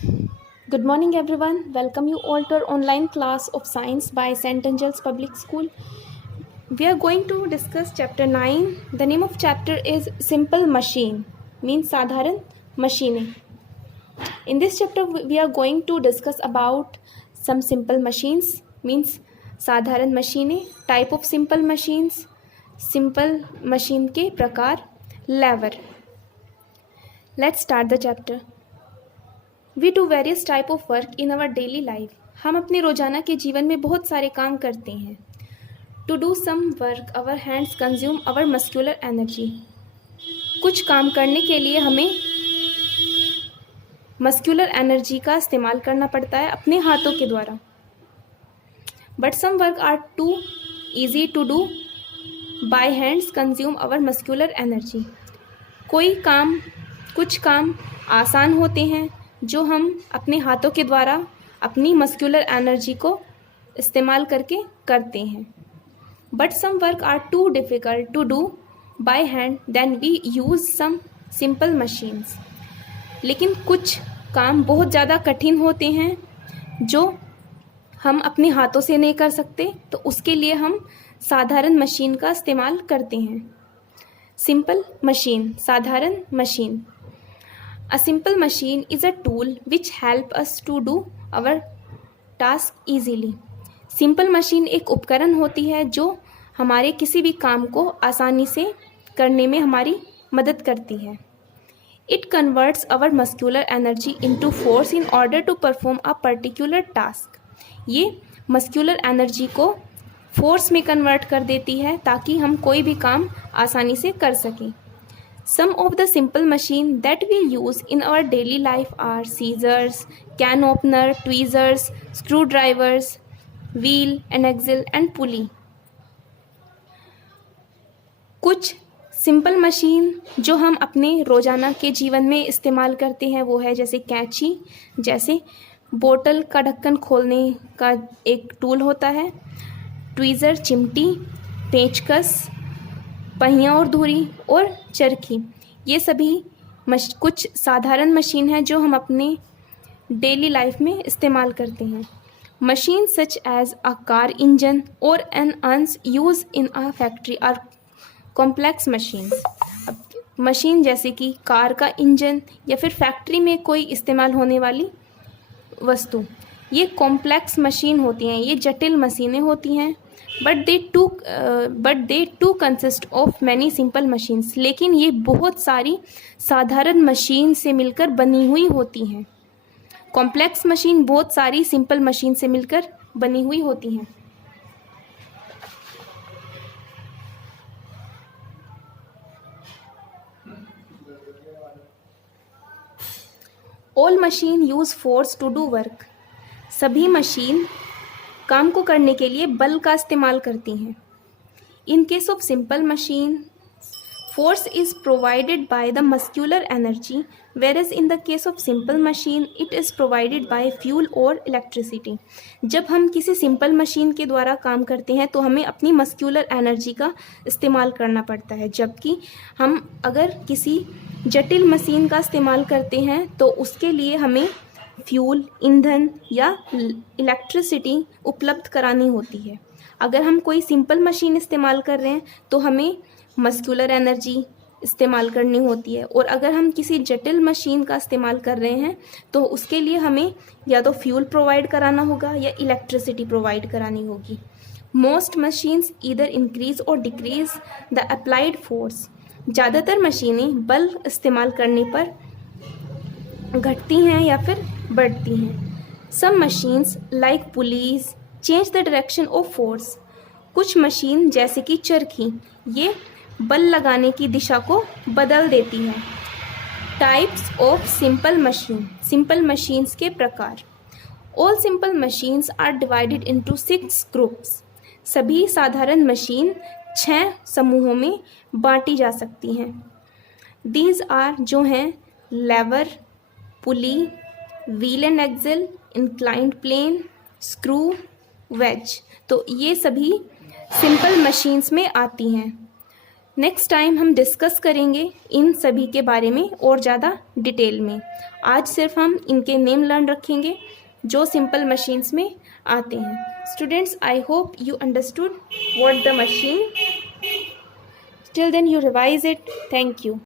Good morning, everyone. Welcome you all to our online class of science by St. Angel's Public School. We are going to discuss chapter 9. The name of chapter is Simple Machine, means sadharan machine. In this chapter, we are going to discuss about some simple machines, means sadharan machine, type of simple machines, simple machine के प्रकार, lever. Let's start the chapter. We do various type of work in our daily life. हम अपने रोजाना के जीवन में बहुत सारे काम करते हैं. To do some work, our hands consume our muscular energy. कुछ काम करने के लिए हमें मस्कुलर एनर्जी का इस्तेमाल करना पड़ता है अपने हाथों के द्वारा. But some work are too easy to do by hands consume our muscular energy. कुछ काम आसान होते हैं जो हम अपने हाथों के द्वारा अपनी मस्कुलर एनर्जी को इस्तेमाल करके करते हैं. But some work are too difficult to do by hand then we use some simple machines. लेकिन कुछ काम बहुत ज़्यादा कठिन होते हैं जो हम अपने हाथों से नहीं कर सकते, तो उसके लिए हम साधारण मशीन का इस्तेमाल करते हैं. सिंपल मशीन, साधारण machine. A simple machine is a tool which help us to do our task easily. Simple machine एक उपकरण होती है जो हमारे किसी भी काम को आसानी से करने में हमारी मदद करती है. It converts our muscular energy into force in order to perform a particular task. ये मस्कुलर एनर्जी को फोर्स में कन्वर्ट कर देती है ताकि हम कोई भी काम आसानी से कर सकें. Some of the simple machine that we use in our daily life are scissors, can opener, tweezers, screwdrivers, wheel and axle and pulley. कुछ सिंपल मशीन जो हम अपने रोजाना के जीवन में इस्तेमाल करते हैं वो है जैसे कैंची, जैसे बोतल का ढक्कन खोलने का एक टूल होता है, ट्वीज़र चिमटी, पेचकस, पहिया और धुरी और चरखी. ये सभी कुछ साधारण मशीन हैं जो हम अपने डेली लाइफ में इस्तेमाल करते हैं. Machine such as a car engine और an earns use in a factory are complex machine. Machine जैसे कि कार का इंजन या फिर फैक्ट्री में कोई इस्तेमाल होने वाली वस्तु, ये कॉम्प्लेक्स मशीन होती हैं, ये जटिल मशीनें होती हैं. But they too consist of many simple machines. लेकिन ये बहुत सारी साधारण मशीन से मिलकर बनी हुई होती हैं. कॉम्प्लेक्स मशीन बहुत सारी सिंपल मशीन से मिलकर बनी हुई होती हैं. All machine use force to do work. सभी मशीन काम को करने के लिए बल का इस्तेमाल करती हैं. In case of simple machine force is provided by the muscular energy, whereas in the case of simple machine it is provided by fuel और इलेक्ट्रिसिटी. जब हम किसी सिंपल मशीन के द्वारा काम करते हैं तो हमें अपनी मस्कुलर एनर्जी का इस्तेमाल करना पड़ता है, जबकि हम अगर किसी जटिल मशीन का इस्तेमाल करते हैं तो उसके लिए हमें फ्यूल, ईंधन या इलेक्ट्रिसिटी उपलब्ध करानी होती है. अगर हम कोई सिंपल मशीन इस्तेमाल कर रहे हैं तो हमें मस्कुलर एनर्जी इस्तेमाल करनी होती है, और अगर हम किसी जटिल मशीन का इस्तेमाल कर रहे हैं तो उसके लिए हमें या तो फ्यूल प्रोवाइड कराना होगा या इलेक्ट्रिसिटी प्रोवाइड करानी होगी. मोस्ट मशीन्स ईदर इंक्रीज और डिक्रीज द अप्लाइड फोर्स. ज़्यादातर मशीनें बल इस्तेमाल करने पर घटती हैं या फिर बढ़ती हैं. Some machines like pulleys change the direction of force. कुछ मशीन जैसे कि चरखी ये बल लगाने की दिशा को बदल देती है. Types of simple machine. Simple machines के प्रकार. All simple machines are divided into 6 groups. सभी साधारण मशीन 6 समूहों में बांटी जा सकती हैं. दीज आर जो हैं lever, pulley, wheel and axle, inclined plane, screw, wedge. तो ये सभी सिंपल मशीन्स में आती हैं. नेक्स्ट टाइम हम डिस्कस करेंगे इन सभी के बारे में और ज़्यादा डिटेल में। आज सिर्फ हम इनके नेम लर्न रखेंगे जो सिंपल मशीन्स में आते हैं। Students, I hope you understood what the machine. Till then you revise it. Thank you.